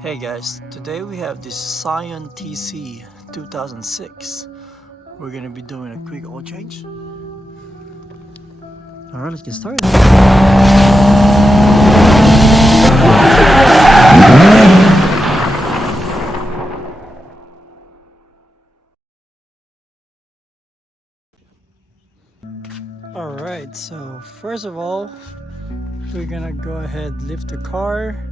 Hey guys, today we have this Scion TC 2006. We're gonna be doing a quick oil change. Alright, let's get started. Alright, so first of all, we're gonna go ahead lift the car.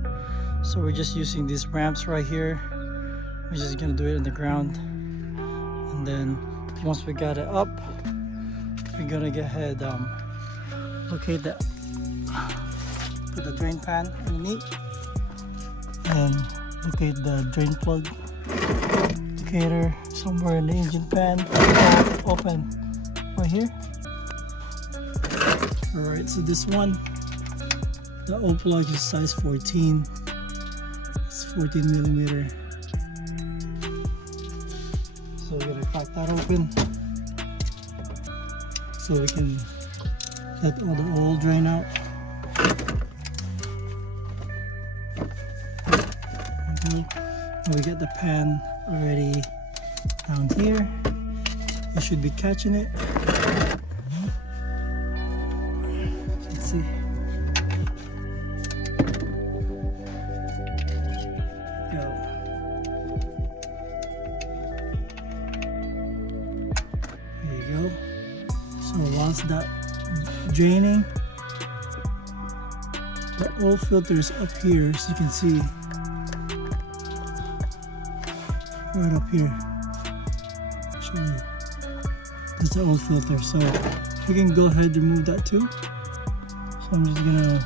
So we're just using these ramps right here. We're just gonna do it on the ground, and then once we got it up, we're gonna go ahead locate that, put the drain pan underneath, and locate the drain plug locator somewhere in the engine pan. Open right here. Alright, so this one, the oil plug is size 14. 14 millimeter. So we're gonna crack that open so we can let all the oil drain out. Okay. And we got the pan already down here. You should be catching it. Let's see. So once that draining, the oil filter is up here, as you can see, right up here. I'll show you. That's the oil filter. So we can go ahead and remove that too. So I'm just gonna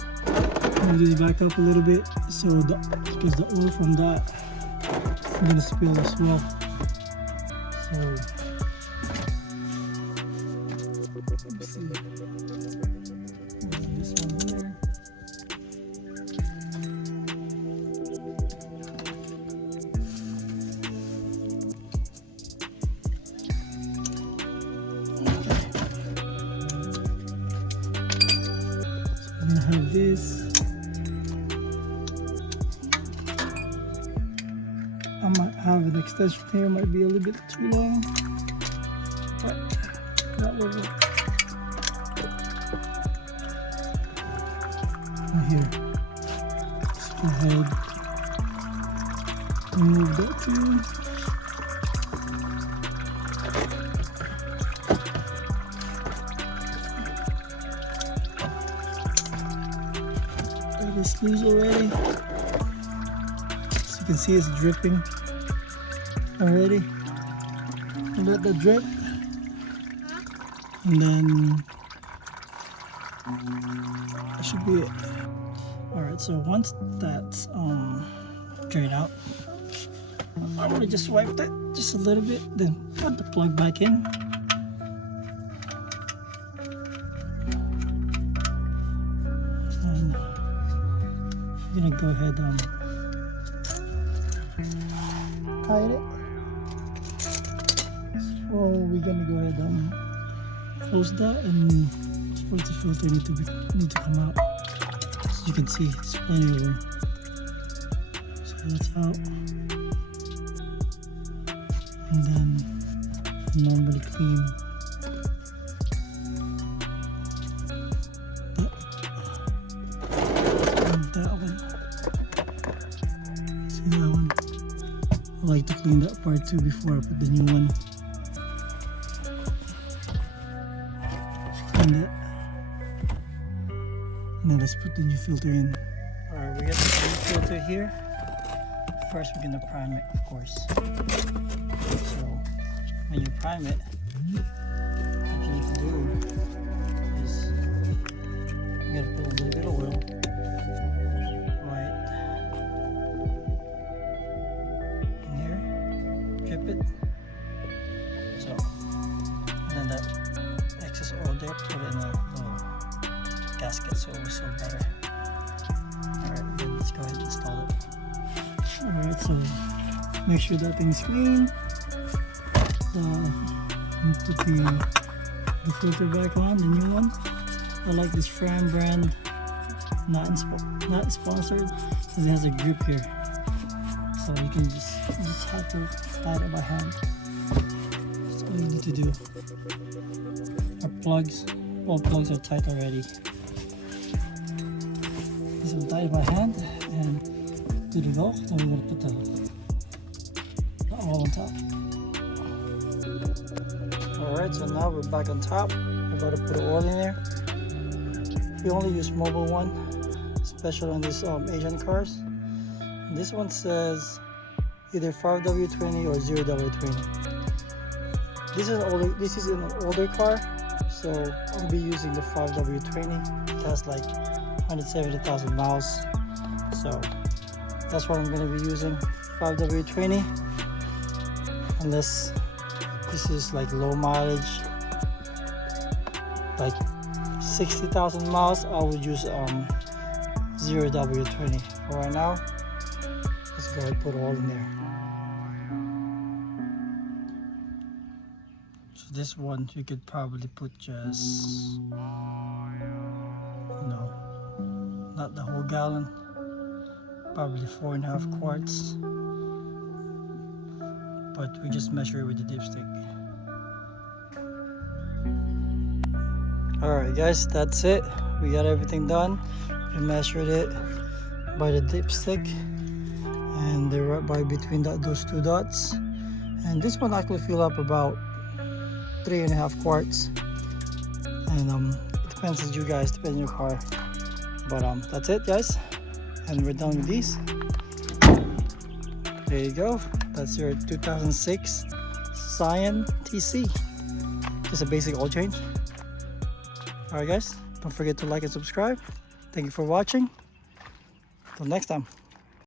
move this back up a little bit, so because the oil from that is gonna spill as well. So let's see. This one here. So I'm gonna have this. I might have an extension here, might be a little bit too long, but that will work. Here, let's go ahead, remove that too. That is loose already. As you can see, it's dripping already. Let that drip, and then that should be it. Alright, so once that's drained out, I want to just wipe that just a little bit, then put the plug back in. And I'm gonna go ahead hide it. So we're gonna go ahead close that, and for the filter need to come out. As you can see, it's plenty of room. So that's out. And then normally clean that one. See that one? I like to clean that part too before I put the new one. Clean it. And then let's put the new filter in. Alright, we got the new filter here. First we're gonna prime it, of course. So when you prime it, what you need to do is you gotta put a little bit of oil right in here, drip it. So, and then that excess oil there, put it in a little gasket so it will seal better. Alright, then let's go ahead and install it. Alright, so make sure that thing's clean. Put the filter back on, the new one. I like this Fram brand, not sponsored, because it has a grip here. So you can just have to start it by hand. That's all you need to do. Our plugs, all plugs are tight already. This will tie it by hand and do the go. Then we're gonna put the all on top. Alright, so now we're back on top. We're about to put the oil in there. We only use mobile one, especially on these Asian cars. And this one says either 5W20 or 0W20. This is an older car, so I'll be using the 5W20. It has like 170,000 miles, so that's what I'm going to be using, 5W20. Unless this is like low mileage, like 60,000 miles, I would use 0W20. For right now, let's go ahead and put all in there. So this one you could probably put just, not the whole gallon, probably 4.5 quarts. But we just measure it with the dipstick. Alright guys, that's it. We got everything done. We measured it by the dipstick, and they're right by between those two dots. And this one actually fill up about 3.5 quarts. And it depends on you guys, depends on your car. But that's it guys. And we're done with these. There you go. That's your 2006 Scion TC. Just a basic oil change. Alright guys, don't forget to like and subscribe. Thank you for watching. Till next time.